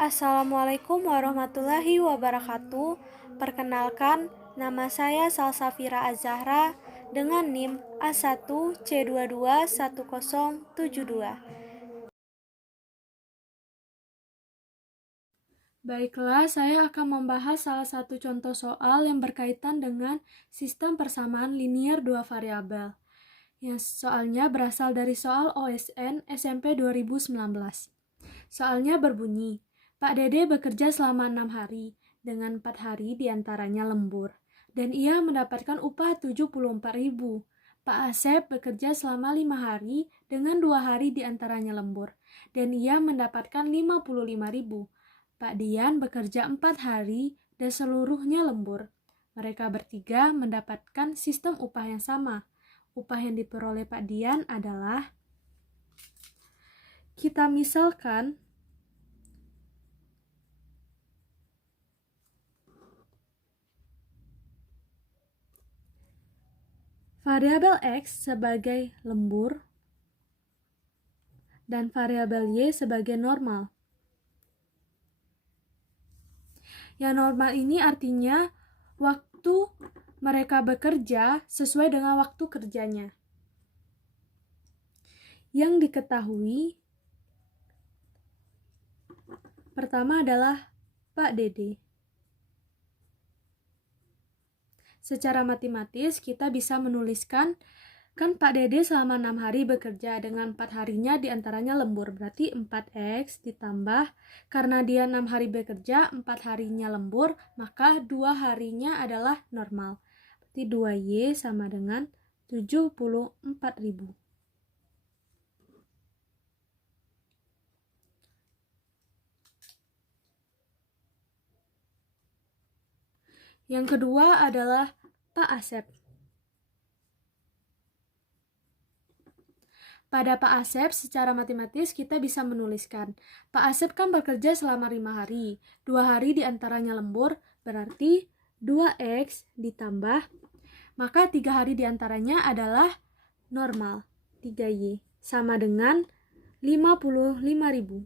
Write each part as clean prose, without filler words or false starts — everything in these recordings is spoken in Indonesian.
Assalamualaikum warahmatullahi wabarakatuh. Perkenalkan, nama saya Salsafira Az-Zahra dengan NIM A1C221072. Baiklah, saya akan membahas salah satu contoh soal yang berkaitan dengan sistem persamaan linier dua variabel. Yang soalnya berasal dari soal OSN SMP 2019. Soalnya berbunyi, Pak Dede bekerja selama 6 hari, dengan 4 hari diantaranya lembur, dan ia mendapatkan upah 74.000. Pak Asep bekerja selama 5 hari, dengan 2 hari diantaranya lembur, dan ia mendapatkan 55.000. Pak Dian bekerja 4 hari, dan seluruhnya lembur. Mereka bertiga mendapatkan sistem upah yang sama. Upah yang diperoleh Pak Dian adalah, kita misalkan, variabel X sebagai lembur dan variabel Y sebagai normal. Yang normal ini artinya waktu mereka bekerja sesuai dengan waktu kerjanya. Yang diketahui pertama adalah Pak Dede. Secara matematis kita bisa menuliskan, kan Pak Dede selama 6 hari bekerja, dengan 4 harinya diantaranya lembur, berarti 4X ditambah, karena dia 6 hari bekerja, 4 harinya lembur, maka 2 harinya adalah normal. Berarti 2Y sama dengan 74.000. Yang kedua adalah Pak Asep. Pada Pak Asep, secara matematis kita bisa menuliskan, Pak Asep kan bekerja selama 5 hari, 2 hari diantaranya lembur, berarti 2X ditambah, maka 3 hari diantaranya adalah normal, 3Y, sama dengan 55.000.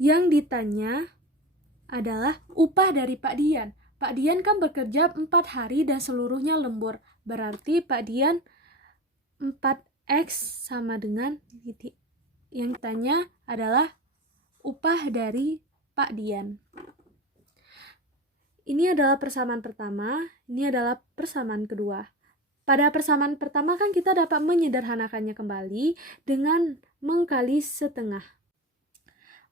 Yang ditanya adalah upah dari Pak Dian. Pak Dian kan bekerja 4 hari dan seluruhnya lembur. Berarti Pak Dian 4X sama dengan, yang ditanya adalah upah dari Pak Dian. Ini adalah persamaan pertama, ini adalah persamaan kedua. Pada persamaan pertama kan kita dapat menyederhanakannya kembali dengan mengkali setengah.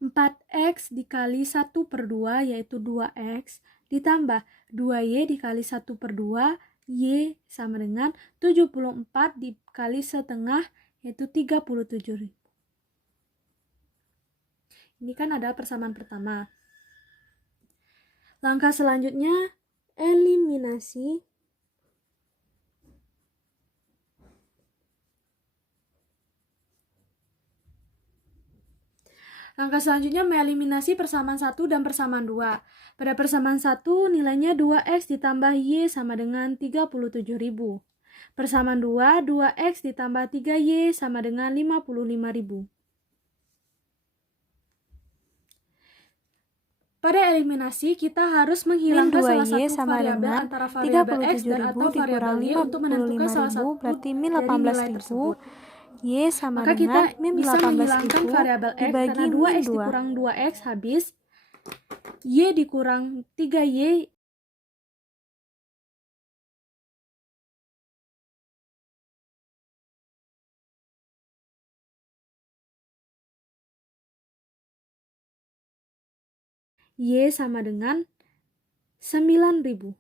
4X dikali 1/2 yaitu 2X, ditambah 2Y dikali 1/2, Y sama dengan 74 dikali setengah yaitu 37.000. Ini kan ada persamaan pertama. Langkah selanjutnya, eliminasi. Langkah selanjutnya mengeliminasi persamaan 1 dan persamaan 2. Pada persamaan 1 nilainya 2X ditambah Y sama dengan 37.000. Persamaan 2, 2X ditambah 3Y sama dengan 55.000. Pada eliminasi kita harus menghilangkan salah satu variabel antara variabel X dan atau variabel Y untuk menentukan salah satu berarti min dari nilai 18.000. tersebut. Y sama Maka kita dengan min bisa 18.000 menghilangkan variabel X dibagi karena min 2X 2. dikurang 2X habis, Y dikurang 3Y Y sama dengan 9.000.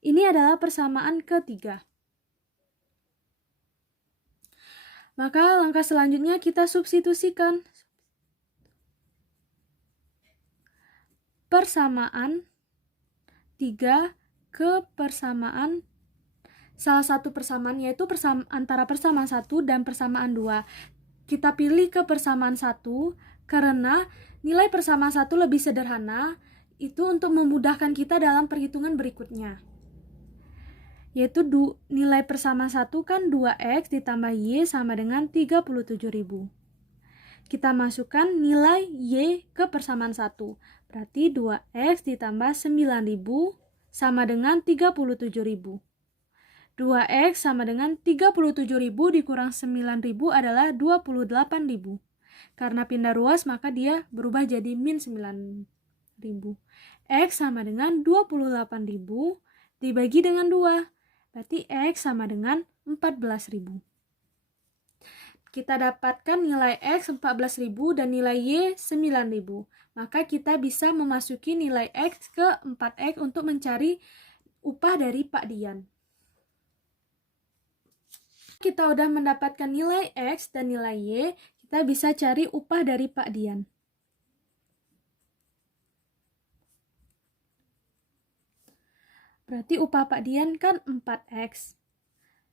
Ini adalah persamaan ketiga. Maka langkah selanjutnya kita substitusikan persamaan 3 ke persamaan salah satu persamaan, yaitu antara persamaan 1 dan persamaan 2. Kita pilih ke persamaan 1 karena nilai persamaan 1 lebih sederhana, itu untuk memudahkan kita dalam perhitungan berikutnya. Yaitu nilai persamaan 1 kan 2X ditambah Y sama dengan 37.000. Kita masukkan nilai Y ke persamaan 1. Berarti 2X ditambah 9.000 sama dengan 37.000. 2X sama dengan 37.000 dikurang 9.000 adalah 28.000. Karena pindah ruas maka dia berubah jadi min 9.000. X sama dengan 28.000 dibagi dengan 2. Berarti X sama dengan 14.000. Kita dapatkan nilai X 14.000 dan nilai Y 9.000. Maka kita bisa memasuki nilai X ke 4X untuk mencari upah dari Pak Dian. Kita udah mendapatkan nilai X dan nilai Y, kita bisa cari upah dari Pak Dian. Berarti upah Pak Dian kan 4X.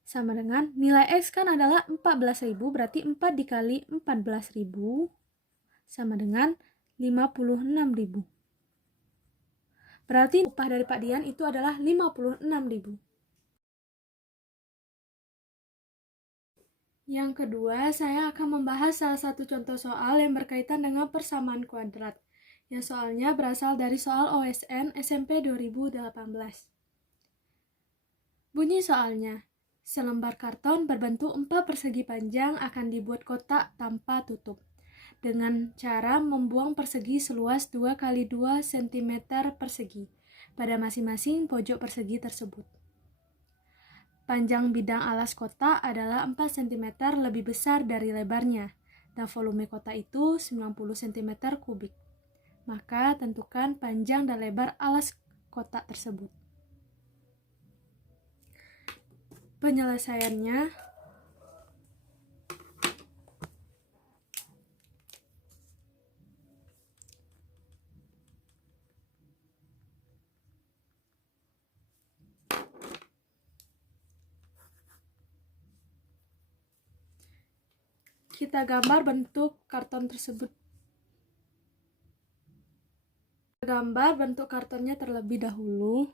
Sama dengan nilai X kan adalah 14.000, berarti 4 dikali 14.000 sama dengan 56.000. Berarti upah dari Pak Dian itu adalah 56.000. Yang kedua, saya akan membahas salah satu contoh soal yang berkaitan dengan persamaan kuadrat. Yang soalnya berasal dari soal OSN SMP 2018. Bunyi soalnya, selembar karton berbentuk 4 persegi panjang akan dibuat kotak tanpa tutup, dengan cara membuang persegi seluas 2 x 2 cm persegi pada masing-masing pojok persegi tersebut. Panjang bidang alas kotak adalah 4 cm lebih besar dari lebarnya, dan volume kotak itu 90 cm kubik. Maka tentukan panjang dan lebar alas kotak tersebut. Penyelesaiannya, kita gambar bentuk karton tersebut. Gambar bentuk kartonnya terlebih dahulu.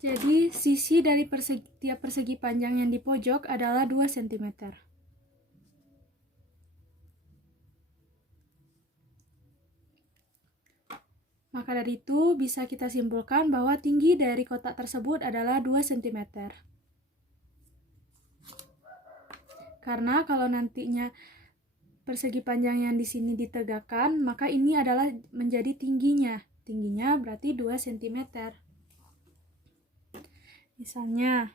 Jadi, sisi dari tiap persegi panjang yang di pojok adalah 2 cm. Maka dari itu, bisa kita simpulkan bahwa tinggi dari kotak tersebut adalah 2 cm. Karena kalau nantinya persegi panjang yang di sini ditegakkan, maka ini adalah menjadi tingginya. Tingginya berarti 2 cm. Misalnya,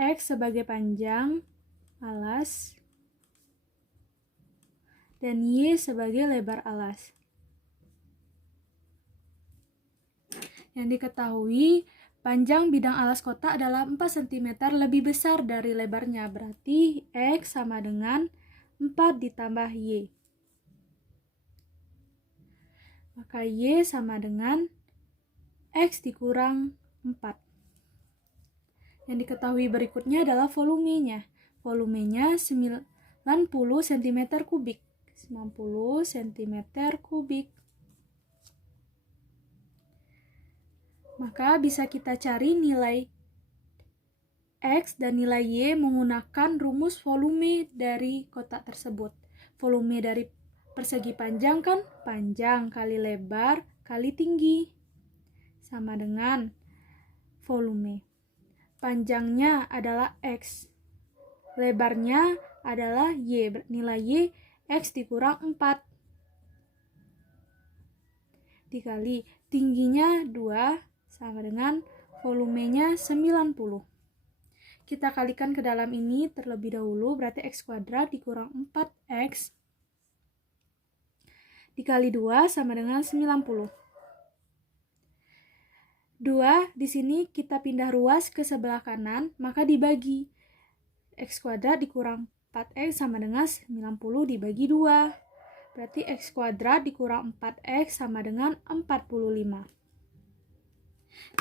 X sebagai panjang alas dan Y sebagai lebar alas. Yang diketahui, panjang bidang alas kotak adalah 4 cm lebih besar dari lebarnya, berarti X sama dengan 4 ditambah Y. Maka Y sama dengan X dikurang 4. Yang diketahui berikutnya adalah volumenya. Volumenya 90 cm kubik. 90 cm kubik. Maka bisa kita cari nilai X dan nilai Y menggunakan rumus volume dari kotak tersebut. Volume dari persegi panjang kan panjang kali lebar kali tinggi. Sama dengan volume. Panjangnya adalah X. Lebarnya adalah Y. Nilai Y X dikurang 4. Dikali tingginya 2 sama dengan volumenya 90. Kita kalikan ke dalam ini terlebih dahulu, berarti X kuadrat dikurang 4X dikali 2 sama dengan 90. 2 di sini kita pindah ruas ke sebelah kanan, maka dibagi. X kuadrat dikurang 4X sama dengan 90 dibagi 2. Berarti X kuadrat dikurang 4X sama dengan 45.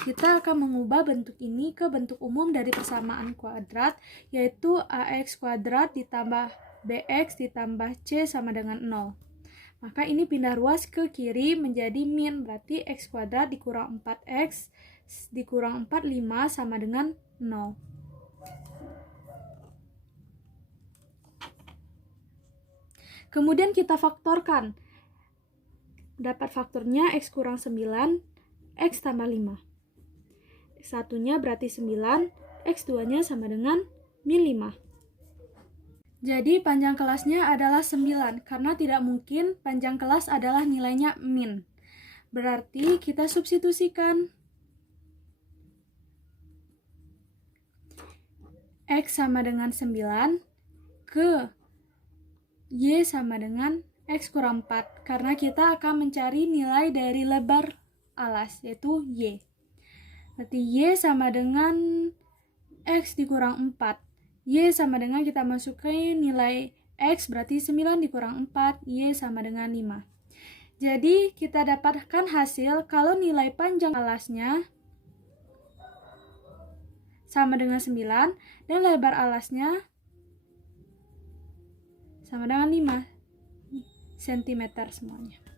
Kita akan mengubah bentuk ini ke bentuk umum dari persamaan kuadrat, yaitu AX kuadrat ditambah BX ditambah C sama dengan 0. Maka ini pindah ruas ke kiri menjadi min, berarti X kuadrat dikurang 4X dikurang 45 sama dengan 0. Kemudian kita faktorkan. Dapat faktornya X kurang 9, X tambah 5. Satunya berarti 9, X2 nya sama dengan min 5. Jadi panjang kelasnya adalah 9, karena tidak mungkin panjang kelas adalah nilainya min. Berarti kita substitusikan. X sama dengan 9 ke Y sama dengan X kurang 4, karena kita akan mencari nilai dari lebar alas, yaitu Y. Berarti Y sama dengan X dikurang 4. Y sama dengan kita masukkan nilai X, berarti 9 dikurang 4, Y sama dengan 5. Jadi kita dapatkan hasil kalau nilai panjang alasnya sama dengan 9 dan lebar alasnya sama dengan 5 cm semuanya.